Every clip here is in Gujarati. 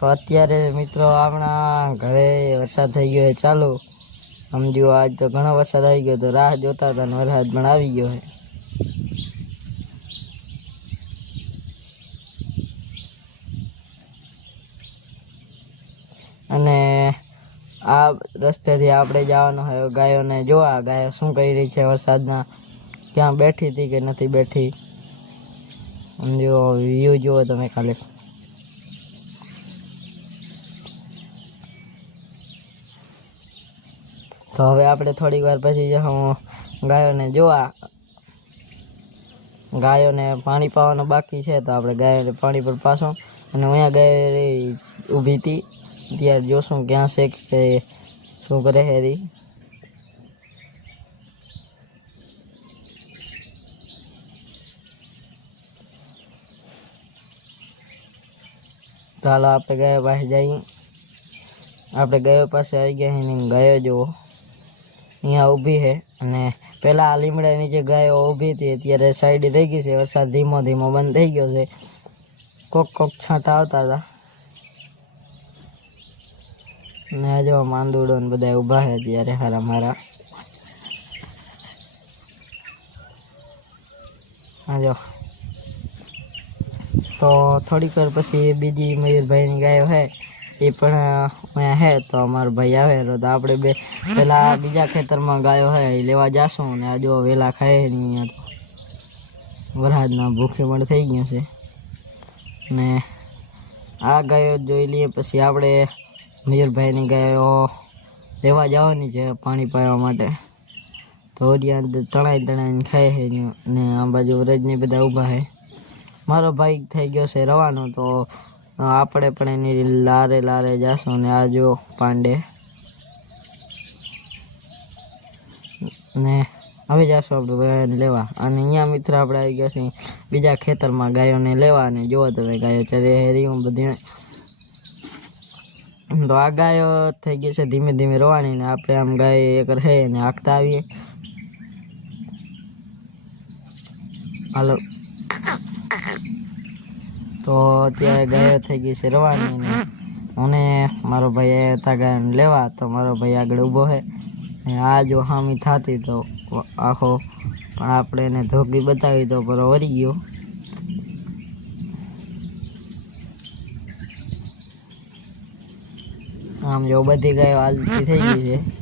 તો અત્યારે મિત્રો આપણા ઘરે વરસાદ થઈ ગયો છે ચાલુ. સમજો આજ તો ઘણો વરસાદ આવી ગયો તો રાહ જોતા હતા વરસાદ પણ આવી ગયો છે. અને આ રસ્તેથી આપણે જવાનું હોય ગાયોને જોવા ગાયો શું કરી રહી છે વરસાદના ક્યાં બેઠી હતી કે નથી બેઠી? સમજો વ્યૂ જુઓ તમે ખાલી. તો હવે આપણે થોડીક વાર પછી જાઉં ગાયોને જોવા. ગાયોને પાણી પાવાનું બાકી છે, તો આપણે ગાયોને પાણી પર પાછો અને અહીંયા ગાય રી ઊભી હતી. ત્યારે જોશું ક્યાં છે કે શું કરે છે રી. તો હાલો આપણે ગાયો પાસે જઈએ. આપણે ગાયો પાસે આવી ગયા છે ને ગાયો જુઓ અહીંયા ઊભી છે અને પહેલાં આ લીમડા નીચે ગાયો ઊભી હતી અત્યારે સાઈડ થઈ ગઈ છે વરસાદ ધીમો ધીમો બંધ થઈ ગયો છે કોક કોક છાંટા આવતા હતા ને આ જો માંદુડો ને બધા ઊભા છે અત્યારે હારા મારા આ જો તો થોડીક વાર પછી બીજી મયુરભાઈની ગાયો છે એ પણ અહીંયા હે તો અમારો ભાઈ આવે તો આપણે બે પેલા બીજા ખેતરમાં ગાયો હે એ લેવા જાશું ને આ જો વેલા ખાય નહીં તો. વરસાદના ભૂખે પણ થઈ ગયું છે. ને આ ગાયો જોઈ લઈએ, પછી આપણે મયુરભાઈની ગાયો લેવા જવાની છે પાણી પાવા માટે. તો ત્યાં તણાઈ તણાઈને ખાય છે ને આ બાજુ વરજની બધા ઊભા છે. મારો ભાઈ થઈ ગયો છે રવાનો, તો આપણે પણ એની લારે લારે જાશું ને આ જો પાંડે. ને હવે જાશું આપણે ગાયોને લેવા. અને અહીંયા મિત્ર આપણે આવી ગયા છીએ બીજા ખેતરમાં ગાયોને લેવા અને જુઓ તમે ગાયો ચરે હેરીયું બધી. તો આ ગાયો થઈ ગઈ છે ધીમે ધીમે રવાની ને આપણે આમ ગાય એક રહે ને હાંકતા આવીએ. હાલો. તો અત્યારે ગાયો થઈ ગઈ છે રવાની અને મારો ભાઈ હતા ગાયને લેવા, તો મારો ભાઈ આગળ ઊભો છે આ જો હામી થતી, તો આખો પણ આપણે એને ધોકી બતાવી તો પર વરી ગયો. આમ જો બધી ગાયો હાલતી થઈ ગઈ છે.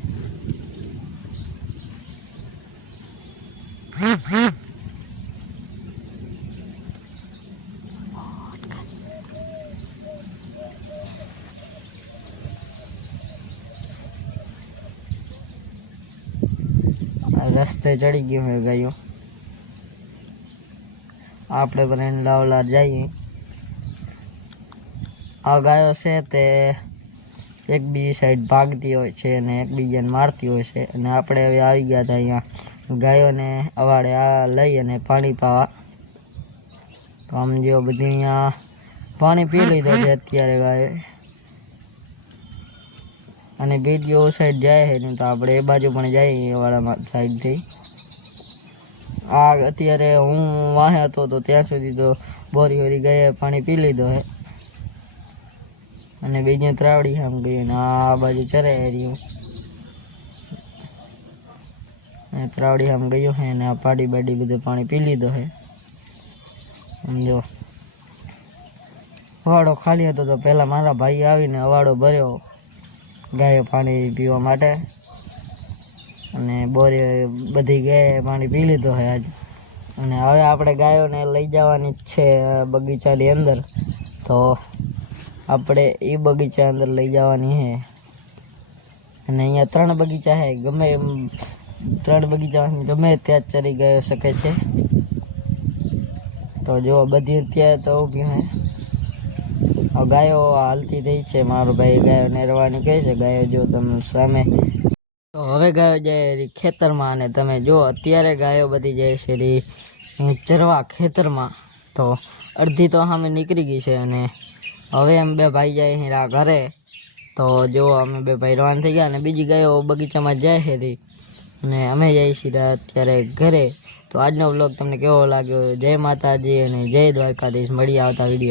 રસ્તે ચડી ગયું હોય ગાયો. આપણે પણ એને લાવલા જઈએ. આ ગાયો છે તે એક બીજી સાઈડ ભાગતી હોય છે અને એકબીજાને મારતી હોય છે અને આપણે હવે આવી ગયા હતા અહીંયા ગાયોને અવાડે આ લઈ અને પાણી પાવા. તો આમ જેવો બધી અહીંયા પાણી પી લીધો છે અત્યારે ગાયો અને બીજી ઓ સાઈડ જાય છે તો આપણે એ બાજુ પણ જઈએ એ વાળા સાઈડથી આ અત્યારે હું વાહે હતો તો ત્યાં સુધી તો બોરી વોરી ગયા, પાણી પી લીધો હે. અને બીજી ત્રાવડી આમ ગઈ અને આ બાજુ ચરે રહ્યું. અને ત્રાવડી આમ ગયું હે ને આ પાડી બાડી બધું પાણી પી લીધો હે. સમજો અવાડો ખાલી હતો તો પહેલાં મારા ભાઈ આવીને અવાડો ભર્યો. ગાયો પાણી પીવા માટે. અને બોરી બધી ગાયે પાણી પી લીધો છે આજ. અને હવે આપણે ગાયોને લઈ જવાની છે બગીચાની અંદર. તો આપણે એ બગીચા અંદર લઈ જવાની છે અને અહીંયા ત્રણ બગીચા છે ગમે ત્રણ બગીચા ગમે ત્યાં ચરી ગયો શકે છે. તો જો બધી અત્યારે તો ઊભી હોય ગાયો હાલતી થઈ છે, મારો ભાઈ ગાયો નેરવાની કહે છે, ગાયો જો તમે સામે. તો હવે ગાયો જાય રી ખેતરમાં અને તમે જો અત્યારે ગાયો બધી જાય છે રી ચરવા ખેતરમાં. તો અડધી તો સામે નીકળી ગઈ છે અને હવે એમ બે ભાઈ જાય હીરા ઘરે. તો જો અમે બે ભાઈ રવાના થઈ ગયા અને બીજી ગાયો બગીચામાં જાય હેરી અને અમે જઈએ છીએ અત્યારે ઘરે. તો આજનો બ્લોગ તમને કેવો લાગ્યો? જય માતાજી અને જય દ્વારકાધીશ. મળી આવતા વીડિયો.